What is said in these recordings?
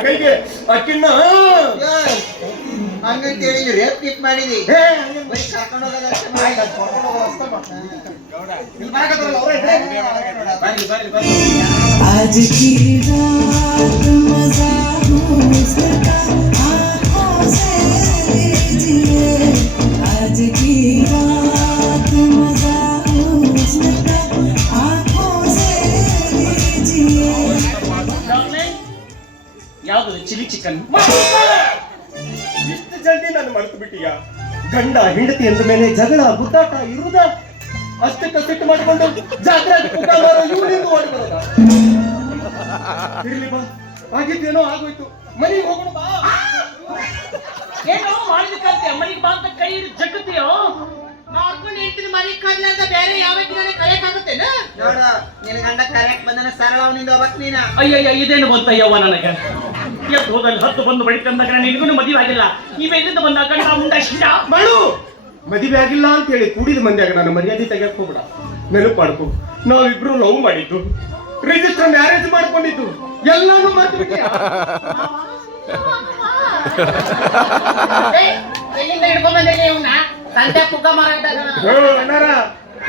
ಕೈಗೆ ಅಕ್ಕಿನ್ನ ಹಂಗಂತ ಹೇಳಿ ರೇಪ್ ಕಿಟ್ ಮಾಡಿದಿ ಬರೀ ಕರ್ಕೊಂಡು आज की रात मजा उसका आँखों से लीजिए आज की रात मजा उसका आँखों से लीजिए ಯಾವುದು ಚಿಲ್ಲಿ ಚಿಕನ್ ಇಷ್ಟು ಜಲ್ದಿ ನಾನು ಮರೆತು ಬಿಟ್ಟಿಯ ಗಂಡ ಹೆಂಡತಿ ಎಂದ ಮೇಲೆ ಜಗಳ ಗುದ್ದಾಟ ಇರುವುದ ಅಷ್ಟಕ್ಕೆ ಸಿಟ್ಟು ಮಾಡಿಕೊಂಡು ಜಾತ್ರೆ ಇವರಿಂದ ಓಡಿ ಬರೋದ ಇರ್ಲಿ ಬಾ ಆಗಿದ್ದೇನೋ ಆಗೋಯ್ತು ಮನೆಗೆ ಹೋಗೋಣ ಬಾ ಏನೋ ಮಾಡಿದಕ್ಕಂತೆ ಮನೆಗೆ ಬಾ ಅಂತ ಕೈ ಜಗತ್ತೀಯೋ ಮಾಡ್ಕೊಂಡು ಹೇಳ್ತೀನಿ ಮರಿ ಕಲ್ಲ ಅಂತ ಬೇರೆ ಯಾವ ಕರೆಕ್ಟ್ ಆಗುತ್ತೇನ ನೋಡ ನಿನ್ ಗಂಡ ಕರೆಕ್ಟ್ ಬಂದನ ಸರಳ ಅವನಿಂದ ಹೋಗ್ಬೇಕು ನೀನ ಅಯ್ಯಯ್ಯ ಇದೇನು ಬಂತಯ್ಯವ್ವ ನನಗೆ ಎದ್ದು ಹೋದಲ್ಲಿ 10 ಬಂದು ಬಡಿತಂದಾಗ ನಿನಗೂ ಮದುವೆ ಆಗಿಲ್ಲ ಇವೆಲ್ಲಿಂದ ಬಂದಾಗ ನಾ ಮುಂದಾಶಿಲ್ಲ ಮಾಡು ಮದುವೆ ಆಗಿಲ್ಲ ಅಂತ ಹೇಳಿ ಕೂಡಿದ ಮಂದಿಯಾಗ ನಾನು ಮರ್ಯಾದೆ ತೆಗೆಯಕ್ ಹೋಗ್ಬಿಡ ನೆನಪು ಮಾಡ್ಕೊ ನಾವಿಬ್ರು ಲವ್ ಮಾಡಿದ್ದು ರಿಜಿಸ್ಟರ್ ಮ್ಯಾರೇಜ್ ಮಾಡ್ಕೊಂಡಿದ್ದು ಎಲ್ಲಾನು ಮರ್ತು ಎಲ್ಲಿಂದ ಹಿಡ್ಕೊಂಡ್ ಬಂದಿರಿ ಇವ್ನ ಸಂತೆ ಪುಗ್ಗ ಮಾರಾಟ ಅಣ್ಣಾರ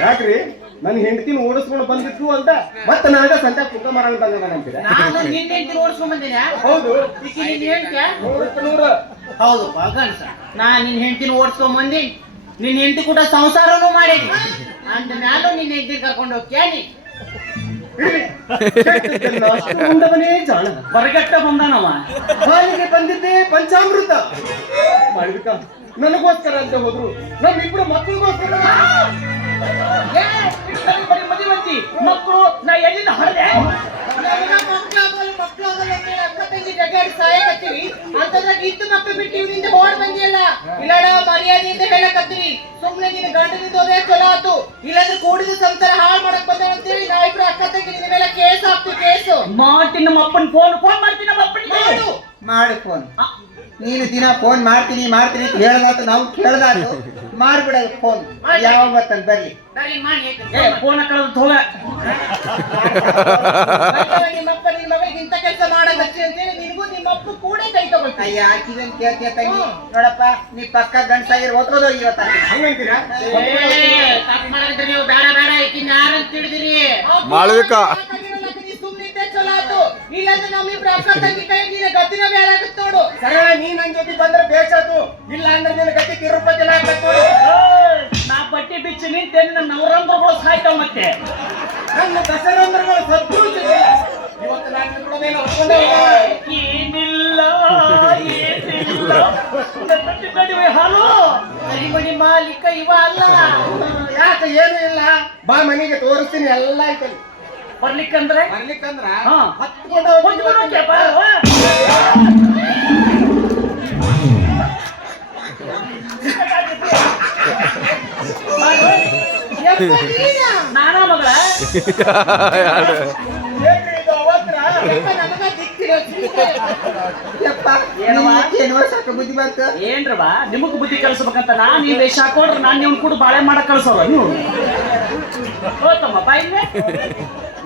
ಯಾಕ್ರಿ ನನ್ ಹೆಂಡತಿನ ಓಡಿಸ್ಕೊಂಡು ಬಂದಿತ್ತು ಅಂತ ಮತ್ತೆ ನನಗ ಸಂತೆ ಪುಕ್ಕ ಮರ ಅಂತ ಅಂತೀರ ನಾನು ನಿನ್ನ ಹೆಂಡತಿನ ಓಡಿಸ್ಕೊಂಡ್ ಬಂದಿನ ಹೌದು ಈಕಿ ನಿನ್ನ ಹೆಂಡತಿಯ ನೂರ ಹೌದು ಗಣಸ ನಾ ನಿನ್ನ ಹೆಂಡತಿನ ಓಡಿಸ್ಕೊಂಡ್ ಬಂದಿ ನಿನ್ನ ಹೆಂಡತಿ ಕೂಡ ಸಂಸಾರನೂ ಮಾಡೀನಿ ಅಂದ ಮ್ಯಾಲೂ ನಿನ್ನ ಹೆಂಡತಿ ಕರ್ಕೊಂಡು ಹೋಗ್ತೀಯ ನೀ ಮುಂದವನೇ ಜಾಣ ಬರಗಟ್ಟ ಬಂದಾನವ ಹಾಲಿಗೆ ಬಂದಿದ್ದೆ ಪಂಚಾಮೃತ ಮಾಡಿದಕ್ಕ ನನಗೋಸ್ಕರ ಅಂತ ಹೋದ್ರು ನಮ್ಮಿಬ್ರು ಮಕ್ಕಳಿಗೋಸ್ಕರ ಮದುವೆ ಮಕ್ಕಳು ನಾ ಎಲ್ಲಿಂದ ಹೊರದೆ ಅಂತದ್ರಾಗ ಇದ್ದು ಮಕ್ಕಳು ಬಿಟ್ಟು ಇವನಿಂದ ಓಡ್ ಬಂದಿಯಲ್ಲ ಇಲ್ಲಡ ಮರ್ಯಾದೆಯಿಂದ ಹೇಳಕತ್ತೀವಿ ಸುಮ್ನೆ ನಿನ್ನ ಗಂಡನಿಂದ ಹೋದ್ರೆ ಚಲೋ ಆತು ಇಲ್ಲಾಂದ್ರೆ ಕೂಡಿದ ಸಂಸಾರ ಹಾಳು ಮಾಡಕ್ ಬಂದ ಅಂತೇಳಿ ನಾವಿಬ್ರು ಅಕ್ಕ ತಂಗಿ ನಿನ್ನ ಮೇಲೆ ಕೇಸ್ ಹಾಕ್ತು ಕೇಸು ಮಾಡ್ತೀನಿ ನಮ್ಮ ಅಪ್ಪನ ಫೋನ್ ಮಾಡ್ತೀನಿ ನಮ್ಮ ಅಪ್ಪನಿಗೆ ಮಾಡು ಫೋನ್ ನೀನು ದಿನ ಫೋನ್ ಮಾಡ್ತೀನಿ ಮಾಡ್ತೀನಿ ಅಂತ ಹೇಳದಾತು ನಾವು ಕೇಳದಾತು ಮಾಡ್ಬಿಡೋದು ಫೋನ್ ಯಾವಾಗ ಬರ್ತಂತ ಬರ್ಲಿ ಫೋನ್ ಕಳೆದು ಹೋಗ ನಿಮ್ಮಪ್ಪ ನಿಮ್ಮ ಮಗಳಿಗೆ ಇಂಥ ಕೆಲಸ ಮಾಡಕ್ ಹಚ್ಚಿ ಅಂತೇಳಿ ನಿನಗೂ ನಿಮ್ಮಪ್ಪ ಕೂಡ ಕೈ ತಗೊಳ್ತಾ ಯಾಕಿದನ್ ಕೇಳ್ತೀಯ ತಂಗಿ ನೋಡಪ್ಪ ನೀ ಪಕ್ಕ ಗಂಡಸಾಗಿರ್ ಓದ್ಕೋದು ಇವತ್ತ ಹಂಗಂತೀರಾ ತಪ್ಪು ಮಾಡಿದ್ರಿ ನೀವು ಬೇಡ ಬೇಡ ಈಕಿನ ಯಾರಂತ ತಿಳಿದಿರಿ ಮಾಳವಿಕ ಸುಮ್ನಿದ್ದೆ ಚಲೋ ಆತು ಇಲ್ಲಾಂದ್ರೆ ನಮ್ಮಿಬ್ರು ಅಕ್ಕ ತಂಗಿ ಕೈ ನಿನ್ನ ಗತಿನ ಬೇರೆ ಆಗುತ್ತೆ ನೋಡು ಸರಳ ನೀ ನನ್ ಜೊತೆ ಬಂದ್ರೆ ಬೇಸಾತು ಇಲ್ಲ ಅಂದ್ರೆ ನಿನ್ನ ಗತಿ ತಿರುಪತಿ ಆಗ್ಬೇಕು ನಾ ಬಟ್ಟೆ ಬಿಚ್ಚಿ ನಿಂತೆ ನನ್ನ ನವರಂದ್ರಗಳು ಸಾಯ್ತಾವ ಮತ್ತೆ ನನ್ನ ದಸರಂದ್ರಗಳು ಸದ್ದು ಇವತ್ತು ನಾನು ನಿಂತ್ಕೊಳ್ಳೋದೇನು ಹೊತ್ಕೊಂಡೆ ಏನಿಲ್ಲ ಹಾಲು ಮನಿ ಮಾಲೀಕ ಇವ ಅಲ್ಲ ಯಾಕೆ ಏನು ಇಲ್ಲ ಬಾ ಮನೆಗೆ ತೋರಿಸ್ತೀನಿ ಎಲ್ಲ ಆಯ್ತಲ್ಲ ಬರ್ಲಿಕ್ಕಂದ್ರೆ ಹತ್ಕೊಂಡು ನಾನಾ ಮಗಳ ಬುದ್ಧಿ ಬಂತ ಏನ್ರವ ನಿಮಗ್ ಬುದ್ಧಿ ಕಲ್ಸ್ಬೇಕಂತ ನಾನ್ ಈ ವೇಷ ಹಾಕೊಂಡ್ರೆ ನಾನ್ ನೀವು ಕೂಡ ಬಾಳೆ ಮಾಡಕ್ ಕಳ್ಸೋರ ನೀವು ಹೋತಮ್ಮ ಬಾಯಿಲ್ವೇ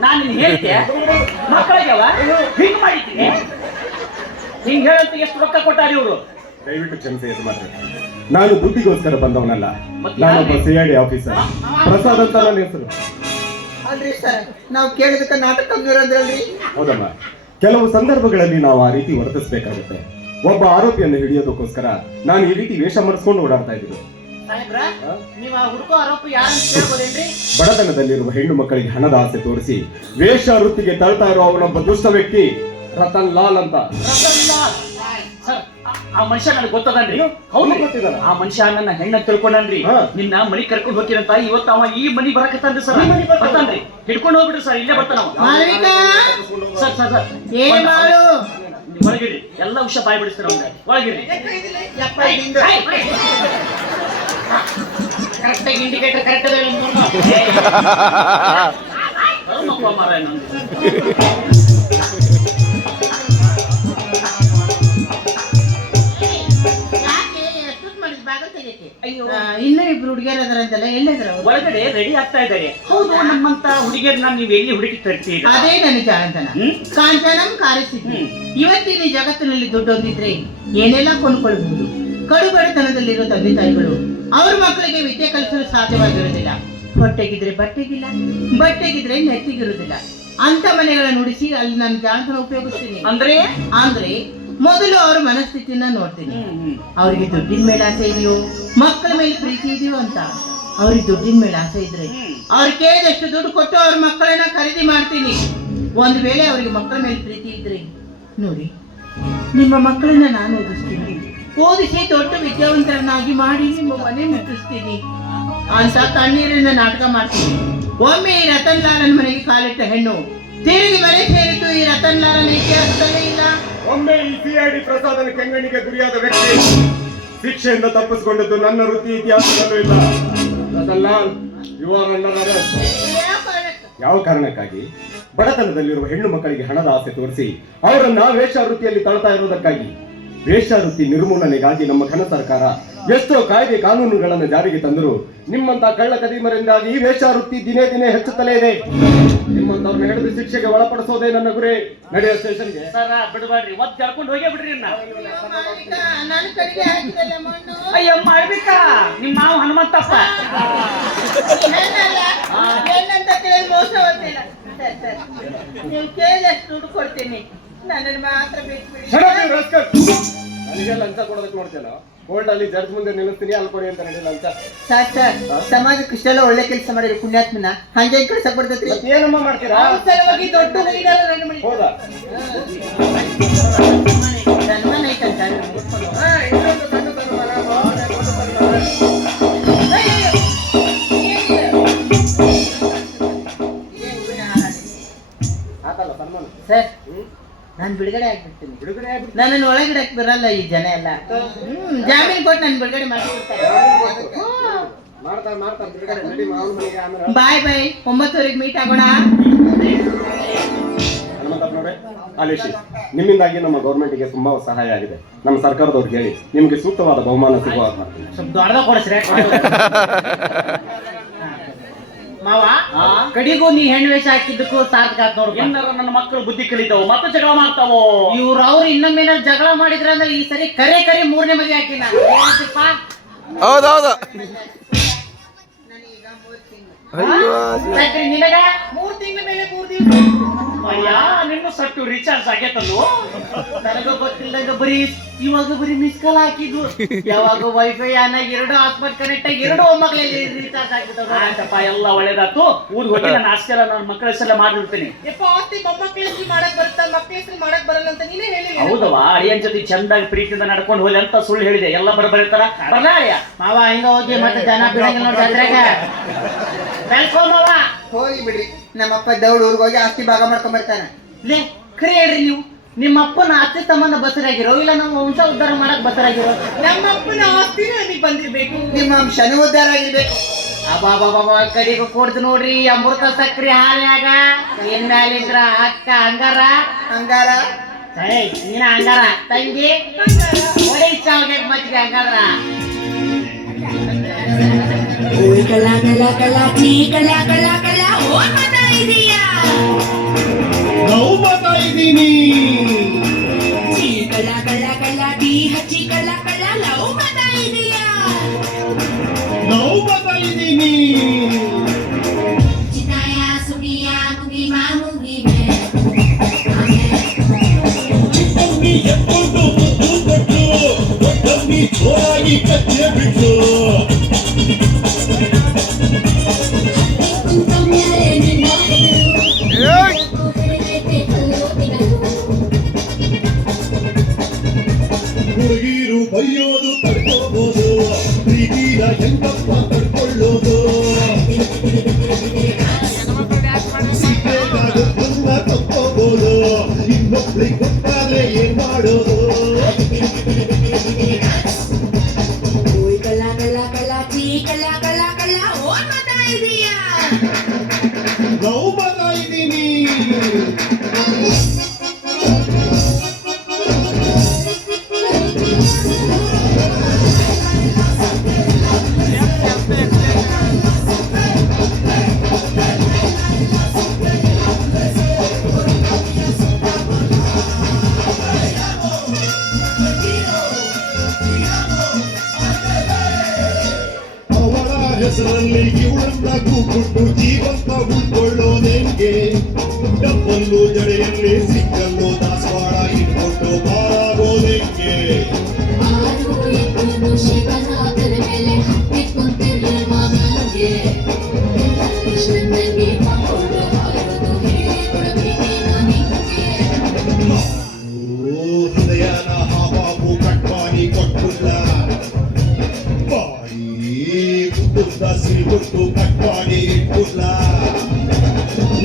ನಾನ್ ನಿನ್ ಹೇಳ್ತೆ ಮಕ್ಕಳಿಗೆವ ಹಿಂಗ್ ಮಾಡಿದ್ದೀನಿ ಹಿಂಗ್ ಹೇಳಂತ ಎಷ್ಟು ರೊಕ್ಕ ಕೊಟ್ಟಾರ ಇವ್ರು ದಯವಿಟ್ಟು ಕ್ಷಮಿಸಿ ಯಜಮಾನ್ರೆ ನಾನು ಬುದ್ಧಿಗೋಸ್ಕರ ಬಂದವನಲ್ಲ ಮತ್ತೆ ನಾನೊಬ್ಬ ಸಿಐಡಿ ಆಫೀಸರ್ ಪ್ರಸಾದ್ ಅಂತ ನನ್ನ ಹೆಸರು ಅಲ್ರಿ ಸರ್ ನಾವು ಕೇಳಿದಕ್ಕೆ ನಾಟಕ ಅಂದ್ರಲ್ರಿ ಹೌದಮ್ಮ ಕೆಲವು ಸಂದರ್ಭಗಳಲ್ಲಿ ನಾವು ಆ ರೀತಿ ವರ್ತಿಸಬೇಕಾಗುತ್ತೆ ಒಬ್ಬ ಆರೋಪಿಯನ್ನು ಹಿಡಿಯೋದಕ್ಕೋಸ್ಕರ ನಾನು ಈ ರೀತಿ ವೇಷ ಮಾಡಿಸ್ಕೊಂಡು ಓಡಾಡ್ತಾ ಇದ್ದೀನಿ ಸಾಹೇಬ್ರ ನೀವು ಆ ಹುಡುಕೋ ಆರೋಪ ಯಾರಂತ ಕೇಳ್ಬೋದೇನ್ರಿ ಬಡತನದಲ್ಲಿರುವ ಹೆಣ್ಣು ಮಕ್ಕಳಿಗೆ ಹಣದ ಆಸೆ ತೋರಿಸಿ ವೇಷ ವೃತ್ತಿಗೆ ತಳ್ತಾ ಇರೋ ಅವನೊಬ್ಬ ದುಷ್ಟ ವ್ಯಕ್ತಿ ರತನ್ ಲಾಲ್ ಅಂತ ಸರ್ ಆ ಮನುಷ್ಯ ನನಗೆ ಗೊತ್ತದನ್ರಿ ಹೌದು ಗೊತ್ತಿದ್ದಾನ ಆ ಮನುಷ್ಯ ನನ್ನ ಹೆಣ್ಣ ತಿಳ್ಕೊಂಡನ್ರಿ ಹಾ. ನಿನ್ನ ಮನಿ ಕರ್ಕೊಂಡು ಹೋಗಿರಂತ ಇವತ್ತು ಅವ ಈ ಮನಿ ಬರಕತ್ತಾನ್ರಿ ಸರ್ ಬರ್ತಾನ್ರಿ ಹಿಡ್ಕೊಂಡು ಹೋಗ್ಬಿಡ್ರಿ ಸರ್ ಇಲ್ಲೇ ಬರ್ತಾನ ಸರ್ ಸರ್ ಸರ್ ಏನ್ ಮಾಡು ಒಳಗಿರಿ ಎಲ್ಲ ವಿಷಯ ಬಾಯ್ ಬಿಡಿಸ್ತಾರ ಅವ್ನ ಒಳಗಿರಿ ಕರೆಕ್ಟಾಗಿ ಇಂಡಿಕೇಟರ್ ಕರೆಕ್ಟ್ ಅದ ಮಾರ ಅಯ್ಯೋ ಇನ್ನೂ ಇಬ್ರು ಹುಡುಗಿಯರ್ ಅದರಂತೆಲ್ಲ ಎಲ್ಲಿದ್ರ ಒಳಗಡೆ ರೆಡಿ ಆಗ್ತಾ ಇದ್ದಾರೆ. ಹೌದು, ನಮ್ಮಂತ ಹುಡುಗಿಯರನ್ನ ನೀವು ಎಲ್ಲಿ ಹುಡುಕಿ ತರ್ತೀರಿ? ಅದೇ ನನ್ನ ಜಾಣತನ. ಕಾಂಚನಂ ಕಾರಿಸಿದ್ವಿ. ಇವತ್ತಿನ ಜಗತ್ತಿನಲ್ಲಿ ದುಡ್ಡು ಹೊಂದಿದ್ರೆ ಏನೆಲ್ಲ ಕೊಂಡ್ಕೊಳ್ಬಹುದು. ಕಡು ಬಡತನದಲ್ಲಿರೋ ತಂದೆ ತಾಯಿಗಳು ಅವ್ರ ಮಕ್ಕಳಿಗೆ ವಿದ್ಯೆ ಕಲಿಸಲು ಸಾಧ್ಯವಾಗಿರುವುದಿಲ್ಲ. ಹೊಟ್ಟೆಗಿದ್ರೆ ಬಟ್ಟೆಗಿಲ್ಲ, ಬಟ್ಟೆಗಿದ್ರೆ ನೆತ್ತಿಗಿರುವುದಿಲ್ಲ. ಅಂತ ಮನೆಗಳನ್ನ ನುಡಿಸಿ ಅಲ್ಲಿ ನಾನು ಜಾಣತನ ಉಪಯೋಗಿಸ್ತೀನಿ. ಅಂದ್ರೆ ಮೊದಲು ಅವ್ರ ಮನಸ್ಥಿತಿನ ನೋಡ್ತೀನಿ. ಅವ್ರಿಗೆ ದುಡ್ಡಿನ ಮೇಲೆ ಆಸೆ ಇದೆಯೋ, ಮಕ್ಕಳ ಮೇಲೆ ಪ್ರೀತಿ ಇದೆಯೋ ಅಂತ. ಅವ್ರಿಗೆ ದುಡ್ಡಿನ ಮೇಲೆ ಆಸೆ ಇದ್ರೆ ಅವ್ರು ಕೇಳಿದಷ್ಟು ದುಡ್ಡು ಕೊಟ್ಟು ಅವ್ರ ಮಕ್ಕಳನ್ನ ಖರೀದಿ ಮಾಡ್ತೀನಿ. ಒಂದ್ ವೇಳೆ ಅವ್ರಿಗೆ ಮಕ್ಕಳ ಮೇಲೆ ಪ್ರೀತಿ ಇದ್ರೆ, ನೋಡಿ ನಿಮ್ಮ ಮಕ್ಕಳನ್ನ ನಾನು ಓದಿಸ್ತೀನಿ, ಓದಿಸಿ ದೊಡ್ಡ ವಿದ್ಯಾವಂತರನ್ನಾಗಿ ಮಾಡಿ ನಿಮ್ಮ ಮನೆ ಮುಟ್ಟಿಸ್ತೀನಿ ಅಂತ ಕಣ್ಣೀರಿನ ನಾಟಕ ಮಾಡ್ತೀನಿ. ಒಮ್ಮೆ ಈ ರತನ್ ಲಾಲನ್ ಮನೆಗೆ ಕಾಲಿಟ್ಟ ಹೆಣ್ಣು ತಿರುಗಿ ಮನೆ ಸೇರಿದ್ದು ಈ ರತನ್ ಲಾಲನ್ ಇತಿಹಾಸದಲ್ಲೇ ಇಲ್ಲ. ಒಮ್ಮೆ ಈ ಸಿಐಡಿ ಪ್ರಸಾದನ ಕೆಂಗಣ್ಣಿಗೆ ಗುರಿಯಾದ ವ್ಯಕ್ತಿ ಶಿಕ್ಷೆಯಿಂದ ತಪ್ಪಿಸಿಕೊಂಡದ್ದು ನನ್ನ ವೃತ್ತಿ ಇತಿಹಾಸದಲ್ಲೂ ಇಲ್ಲ. Ratan Lal, you are under arrest. ಯಾವ ಕಾರಣಕ್ಕಾಗಿ? ಬಡತನದಲ್ಲಿರುವ ಹೆಣ್ಣು ಮಕ್ಕಳಿಗೆ ಹಣದ ಆಸೆ ತೋರಿಸಿ ಅವರನ್ನ ವೇಶ್ಯಾವೃತ್ತಿಯಲ್ಲಿ ತಳ್ತಾ ಇರುವುದಕ್ಕಾಗಿ. ವೇಶ್ಯಾವೃತ್ತಿ ನಿರ್ಮೂಲನೆಗಾಗಿ ನಮ್ಮ ಘನ ಸರ್ಕಾರ ಎಷ್ಟೋ ಕಾಯ್ದೆ ಕಾನೂನುಗಳನ್ನು ಜಾರಿಗೆ ತಂದರು. ನಿಮ್ಮಂತ ಕಳ್ಳ ಕದೀಮರಿಂದಾಗಿ ಈ ವೇಶ್ಯಾವೃತ್ತಿ ದಿನೇ ದಿನೇ ಹೆಚ್ಚುತ್ತಲೇ ಇದೆ. ನಿಮ್ಮಂತವ್ರನ್ನ ಹಿಡಿದು ಶಿಕ್ಷೆಗೆ ಒಳಪಡಿಸೋದೇ ನನ್ನ ಗುರಿ. ನಡೆಯೋ ಸ್ಟೇಷನ್ಗೆ. ಸರ ಬಿಡಬೇಡ್ರಿ, ಒತ್ತು ಜಡ್ಕೊಂಡು ಹೋಗೇ ಬಿಡ್ರಿ. ನಾನು ಕಡೆಗೆ ಹಾಕಿದಲ್ಲ ಮಣ್ಣು. ಅಯ್ಯೋ ಮಾಡ್ಬೇಕಾ ನಿಮ್ಮ ಮಾವು ಹನುಮಂತಪ್ಪ. ಏನಂತ ಕೇಳಿ ಮೋಸ ಹೋಗ್ತಿಲ್ಲ. ನೀವು ಕೇಳಿದಷ್ಟು ದುಡ್ಡು ಕೊಡ್ತೀನಿ, ನನ್ನನ್ನು ಮಾತ್ರ ಬಿಟ್ಬಿಡಿ. ನನಗೆ ಲಂಚ ಕೊಡೋದಕ್ಕೆ ನೋಡ್ತೇನೆ. ಕೋರ್ಟ್ ಅಲ್ಲಿ ಜಡ್ಜ್ ಮುಂದೆ ನಿಲ್ಲಿಸ್ತೀನಿ, ಅಲ್ಲಿ ಕೊಡಿ ಅಂತ ಹೇಳಿ ಲಂಚ. ಸರ್ ಸಮಾಜಕ್ಕೆ ಇಷ್ಟೆಲ್ಲ ಒಳ್ಳೆ ಕೆಲಸ ಮಾಡಿರೋ ಪುಣ್ಯಾತ್ಮನ ಹಂಗೆ ಕಳ್ಸಕ್ ಬರ್ತೈತಿ. ಏನಮ್ಮ ಮಾಡ್ತೀರಾ? ಸಲುವಾಗಿ ದೊಡ್ಡ ಹೌದಾ? ಸನ್ಮಾನ ಐತಂತ ಸರ್, ನಾನು ಬಿಡುಗಡೆ ಆಗ್ಬಿಡ್ತೀನಿ. ನನ್ನನ್ನು ಒಳಗಡೆ ಬರಲ್ಲ ಈ ಜನ ಎಲ್ಲ. ಜಾಮೀನು ಕೊಟ್ಟು ನಾನು ಬಿಡುಗಡೆ ಮಾಡ್ಬಿಡ್ತಾರೆ. ಬಾಯ್ ಬಾಯ್, 9:00 ಮೀಟ್ ಆಗೋಣ. ಆಲೇಶಿ, ನಿಮ್ಮಿಂದಾಗಿ ನಮ್ಮ ಗೌರ್ಮೆಂಟ್ಗೆ ತುಂಬಾ ಸಹಾಯ ಆಗಿದೆ. ನಮ್ಮ ಸರ್ಕಾರದವ್ರಿಗೆ ಹೇಳಿ ನಿಮ್ಗೆ ಸೂಕ್ತವಾದ ಬಹುಮಾನ ಸಿಗುವ ಮಾಡ್ತೀನಿ. ಸ್ವಲ್ಪ ದೊಡ್ಡದಾಗ ಕೊಡಿಸ್ರೆ. ಮಾವ, ಕಡಿಗೂ ನೀ ಹೆಣ್ಣು ವೇಷ ಹಾಕಿದ್ದಕ್ಕೂ ಸಾರ್ಥಕ ಆತ್ ನೋಡು. ಏನಾರ ನನ್ನ ಮಕ್ಕಳು ಬುದ್ಧಿ ಕಲಿತಾವು, ಮತ್ತೆ ಜಗಳ ಮಾಡ್ತಾವೋ. ಅವ್ರು ಇನ್ನೊಮ್ಮೇನ ಜಗಳ ಮಾಡಿದ್ರ ಅಂದ್ರೆ ಈ ಸರಿ ಕರೆ 3ನೇ ಮದುವೆ ಹಾಕಿ ನಾನು. ಹೌದೌದು. ನಿನಗ 3 ತಿಂಗಳ ಮೇಲೆ 3 ದಿವಸ. ಅಯ್ಯ, ನಿನ್ನ ಸಟ್ಟು ರೀಚಾರ್ಜ್ ಆಗೇತಲ್ಲು. ನನಗ ಗೊತ್ತಿಲ್ಲದಂಗ ಇವಾಗ ಬರೀ ಮಿಸ್ ಕಾಲ್ ಹಾಕಿದ್ವು. ಯಾವಾಗ ವೈಫೈ ಆನ್ ಆಗಿ 2 ಹಾಸ್ಪಾಟ್ ಕನೆಕ್ಟ್ ಆಗಿ 2 ಮೊಮ್ಮಕ್ಕಳಲ್ಲಿ ರೀಚಾರ್ಜ್ ಆಗಿದ್ದಾವೆ. ಆಯ್ತಪ್ಪ, ಎಲ್ಲ ಒಳ್ಳೇದಾತು. ಊರಿಗೆ ಹೋಗಿ ನನ್ನ ಆಸ್ತಿ ಎಲ್ಲ ನನ್ನ ಮಕ್ಕಳ ಹೆಸರಲ್ಲೇ ಮಾಡಿರ್ತೀನಿ. ಆಸ್ತಿ ಮೊಮ್ಮಕ್ಕಳ ಹೆಸರು ಮಾಡಕ್ ಬರುತ್ತಾ, ಮಕ್ಕಳ ಹೆಸರು ಮಾಡಕ್ ಬರಲ್ಲ ಅಂತ ನೀನೇ ಹೇಳಿ. ಹೌದವ, ಅಳಿಯನ್ ಜೊತೆ ಚಂದಾಗಿ ಪ್ರೀತಿಯಿಂದ ನಡ್ಕೊಂಡು ಹೋಗಿ ಅಂತ ಸುಳ್ಳು ಹೇಳಿದೆ. ಎಲ್ಲ ಬರಬರಿತಾರ ಬರ್ಲ ಅಳಿಯ. ಮಾವ ಹಿಂಗ ಹೋಗಿ ಮತ್ತೆ ಜನ ಬಿಡಂಗಿಲ್ಲ ನೋಡಿ ಜಾತ್ರೆಗ. ಮಾವ ಹೋಗಿ ಬಿಡ್ರಿ, ನಮ್ಮಪ್ಪ ದೌಡ್ ಊರಿಗೆ ಹೋಗಿ ಆಸ್ತಿ ಭಾಗ ಮಾಡ್ಕೊಂಡ್ ಬರ್ತಾನೆ. ಲೇ ಖರೆ ಹೇಳ್ರಿ, ನೀವು ನಿಮ್ಮ ಅಪ್ಪನ ಆಸ್ತಿ ಸಂಬಂಧ ಬಸರಾಗಿರೋ ಇಲ್ಲ ನಮ್ಮ ವಂಶ ಉದ್ಧಾರ ಮಾಡಕ್ ಬಸರಾಗಿರೋ? ನಮ್ಮ ಅಪ್ಪನ ಆಸ್ತಿನ ನನಗೆ ಬಂದಿರ್ಬೇಕು, ನಿಮ್ಮ ಅಂಶನೂ ಉದ್ಧಾರ ಆಗಿರ್ಬೇಕು. ಅಬ್ಬಾ ಕಡಿಗೂ ಕೊಡ್ತು ನೋಡ್ರಿ ಅಮೃತ ಸಕ್ರಿ ಹಾಲ್ಯಾಗ. ಏನ್ ಮ್ಯಾಲಿಂದ್ರ ಅಕ್ಕ ಹಂಗಾರ ನೀನ ಹಂಗಾರ ತಂಗಿ ಒಡೆ ಚಾವ್ಗೆ ಮಜ್ಜಿಗೆ ಹಂಗಾರ. ಓಯ್ ಕಲಾ ಕಲಾ ಕಲಾ ಚೀ ಕಲಾ ಕಲಾ ಕಲಾ ಓ ಮತಾ ಇದೀಯಾ ಇದ್ದೀನಿ. ಚೀ ಕಲಾ ಕಲಾ ಕಲಾ ಡಿ ಹಚ್ಚಿ ಕಲಾ ಕಲಾ ಲವ್ ಮತಾ ಇದೀಯಾ ಇದ್ದೀನಿ. ಚಿತಾಯ ಸುನಿಯಾ ಮುಗಿ ಮಾ ಮುಗಿ ಮೇ ಚಿಕ್ಕಂಗಿ ಎಪ್ಪೊಂದು ಮುದ್ದು ಕೊಟ್ಟು ಒಟ್ಟಂಗಿ ಜೋರಾಗಿ ಕಚ್ಚೆ ಬಿಟ್ಟು ಹುಡುಗಿರು ಬೈಯೋದು ತಡ್ಕೋಬಹುದು, ಪ್ರೀತಿನ ಹೆಂಗಪ್ಪ ತಡ್ಕೊಳ್ಳೋದು. ಸಿಕ್ಕೇನಾಗುತ್ತನ್ನ ತಕ್ಕೋಬಹುದು, ಇನ್ನೊಬ್ಳಿಗೆ ಗೊತ್ತಾದ್ರೆ ಏನ್ ಮಾಡೋದು. ಓಯ್ ಕಲಾ ಕಲಾ ಕಲಾ ಚೀ ಕಲಾ ಕಲಾ ಕಲಾ ಓ ಮತಾ ಇದೀಯಾ ನಾವು ಬರ್ತಾ ಇದ್ದೀನಿ. ಹೆಸರಲ್ಲಿ ಇವಳನ್ನ ಕೂಗುಟ್ಟು ಜೀವಂತ ಉಳ್ಕೊಳ್ಳೋದೇಂಗೆ ಡಬ್ಬಲ್ಲು ಜಡೆಯಲ್ಲಿ ಸಿಕ್ಕಲ್ಲು ದಾಸವಾಳ ಇಟ್ಕೊಂಡು ಬಾರಾಗೋದೇಂಗೆ ಆರು ಎದ್ದು ಶಿವನ ತಲೆ ಮೇಲೆ ಹತ್ತಿ ಕುಂತಿರ್ಲಿಲ್ವ ನನಗೆ ಕೃಷ್ಣನಿಗೆ ಹಾಕೊಂಡು ಹಾರೋದು ಹೇಳಿಕೊಡಬೇಕೇನೋ ನಿಂಗೆ ಹೃದಯನ ಹಾಬಾಬು ಕಟ್ಮಾಡಿ ಕೊಟ್ಟುಲ್ಲ ಬಾಯಿ ಮುದ್ದುತ್ತ ಸಿಲ್ಬಿಟ್ಟು ಕಟ್ಮಾಡಿ ಇಟ್ಟುಲ್ಲ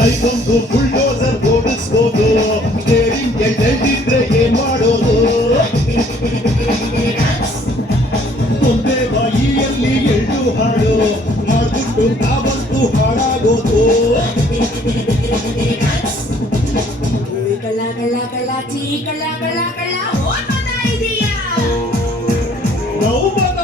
ಲೈಫ್ ಒಂದು ಬುಲ್ಡೋಸರ್ ಓಡಿಸ್ಬೋದು ಸ್ಟೇರಿಂಗ್ ಎಲ್ಲಿದ್ರೆ ಏನ್ ಮಾಡೋದು ಒಂದೇ ಬಾಯಿಯಲ್ಲಿ ಎಳ್ಳು ಹಾಡು ಮಾಡ್ಬಿಟ್ಟು ನಾವಂತೂ ಹಾಳಾಗೋದು ಕಳ್ಳ ಕಳ್ಳ ಕಳ್ಳಾಚಿ ಕಳ್ಳ ಕಳ್ಳ ಕಳ್ಳ ಓ ಮನ ಇದೆಯಾ ನಾವು ಮತ